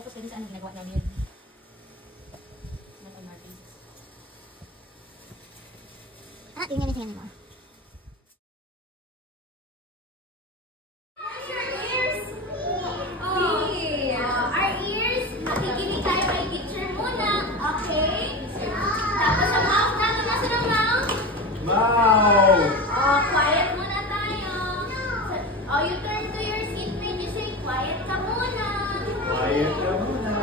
Tapos pwede saan ginagawa namin. Tingnan niya mo. Our ears, makikinig tayo kay teacher muna. Okay? Tapos ang mouth natin, nasa ng mouth? Mouth! Quiet muna tayo. You turn to your seatmate, you say, quiet ka muna. Quiet ka muna.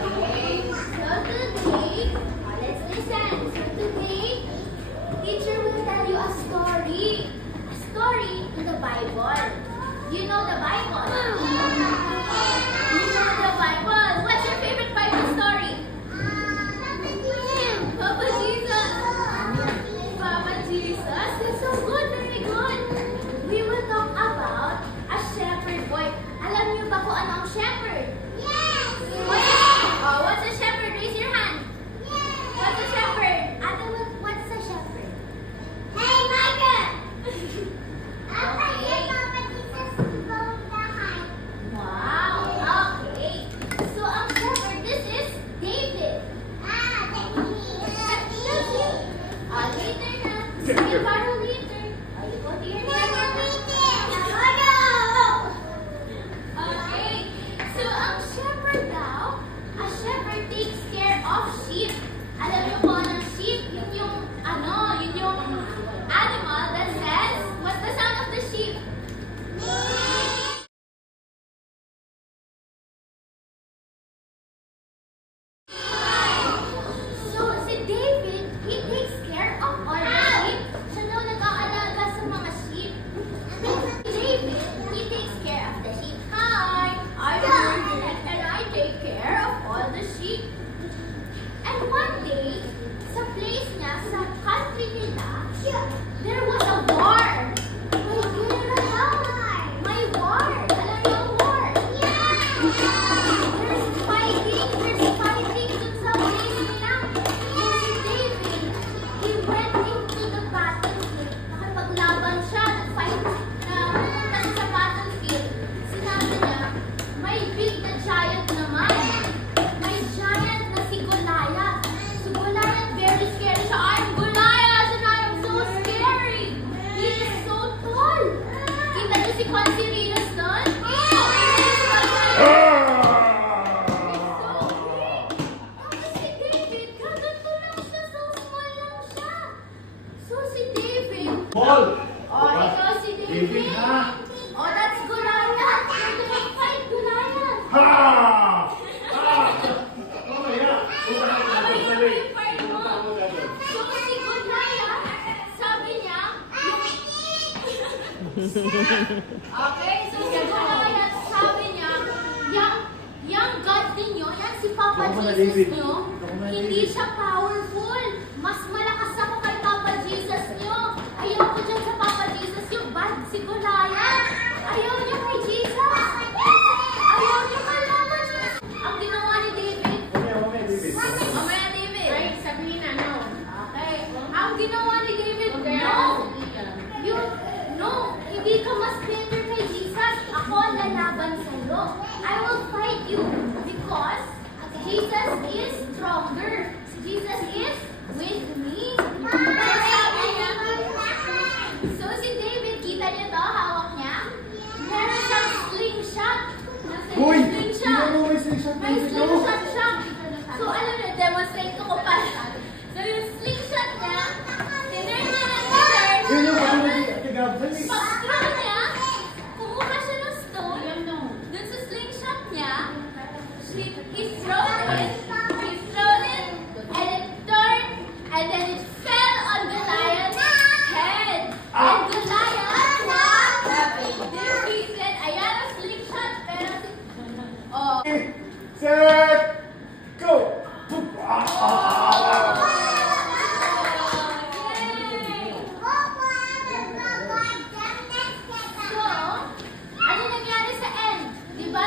Okay. So today, let's listen. So today, teacher will tell you a story. A story in the Bible. You know the Bible? You know the Bible. What's your favorite Bible story? Papa Jesus. Papa Jesus. That's so good. Very good. We will talk about a shepherd boy. Alam niyo ba kung ano ang shepherd? Yes! What's a shepherd? Raise your hand. Yes! What's a shepherd? Ate, what's a shepherd? Hey, Micah! Okay. Wow. Okay. So, ang shepherd, this is David. Later na. Say follow later. You go to your Okay. So, ang shepherd daw, a shepherd takes care of sheep. Alam niyo po ng sheep, yun yung animal that says, what's the sound of the sheep? So, si David, he takes care of all the sheep. Siya daw nag-aalaga sa mga sheep. David, he takes care of the sheep. Hi, I'm David, and I take care of all the sheep. And one day, sa place niya, sa country nila, there was a war. May war. Alam niyo ang war? There's fighting dun sa place nila. And si David, he went into the battlefield. Nakipaglaban siya, nag-fight, pumunta siya sa battlefield. Sinabi niya, may big na giant naman. May giant na si Goliath. Si Goliath, very scary siya. I'm Goliath and I'm so scary. He is so tall. Kita niyo si Consirinos doon? Si David, kaganto lang siya. So small lang siya. So si David, Paul! ikaw si David. David na! That's Goliath. You're gonna fight Goliath. Ha! Mamaya! So si Goliath, sabi niya, okay, so si Goliath, sabi niya, yung God ninyo, yan si Papa Jesus nyo, hindi siya powerful. Mas malakas ako kay Papa Jesus nyo. Ayaw ko dyan sa Papa Jesus yung bad si Goliath. Ayaw niya kay Jesus. Ayaw niya kay Papa Jesus. Ang ginawa ni David, mamaya David. Right, sabihin na, no. Okay. Ang ginawa ni David, no, hindi ka mas better kay Jesus. Ako ang lalaban sa'yo. I will fight you because Jesus is stronger. Jesus is with me. So si David, kita niyo to, hawak niya. Meron siyang slingshot. Uy! Slingshot. May slingshot siya. So alam niyo, demonstrate ko pa. So yung slingshot niya, tinurn niya ng tinurn. Yun yung pag-ibig. Pag-throw niya, kumuha siya ng stone. Dun sa slingshot niya, he's thrown it, and it turned, and then it fell on Goliath's head. And Goliath was defeated. Ayan ang slingshot, pero Set! Go! So, ano nangyari sa end? Di ba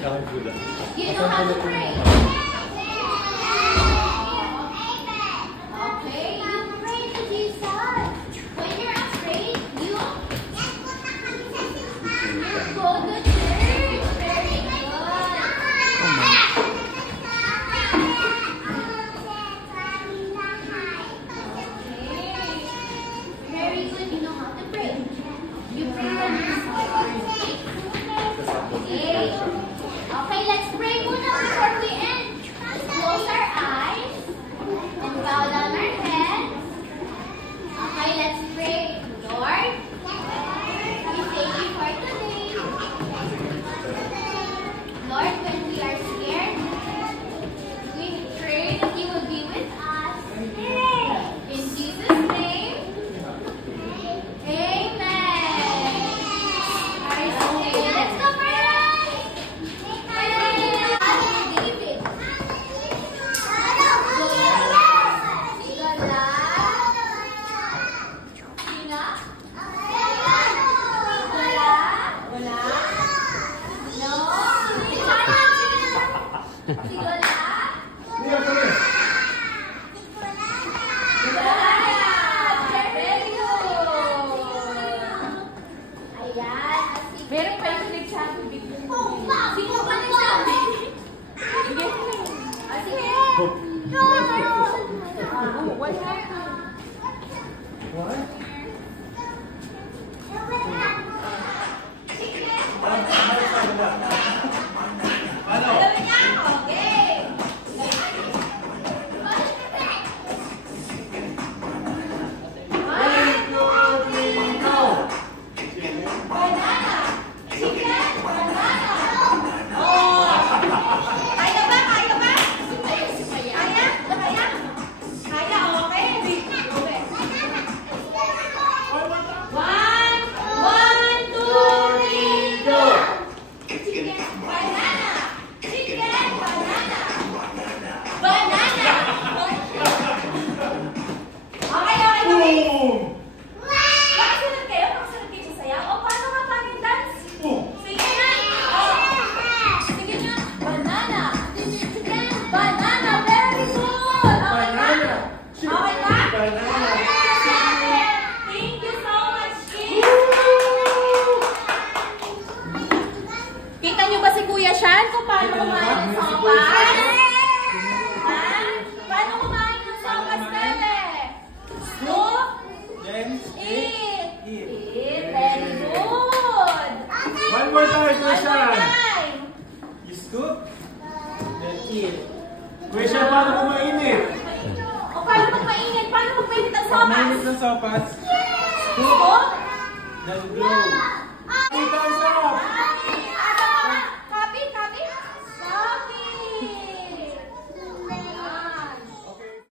You know how to pray. Okay, you pray to Jesus. When you're afraid, you go to church. Very good. Very good, you know how to pray. You pray when you're sick. Okay, let's pray muna before we end. Let's close our eyes and bow down our heads. Okay, let's pray. Lord, we thank you for today. Lord, when we are scared, we pray that you will be with us. In Jesus' name, amen. Okay, let's go for a ride. David. Sigala. Sina? Sigala. Wala? No? Sigala? Hindi ako rin. Very good. Ayan. Meron pa yung nagsabi biglang. Sino ba nagsabi? Sige. Sige. One more. What? Kita niyo ba si Kuya Shan kung paano kumain ng sopas? Ha? Paano kumain ng sopas, Tele? Scoop? Eat. Very good. One more time, Kuya One more Shan. time. You scoop, then eat. Kuya Shan, paano kumainit? O paano magpainit? Paano magpainit ang sopas? Kumainit ng sopas. Scoop? Then blow. Ito ang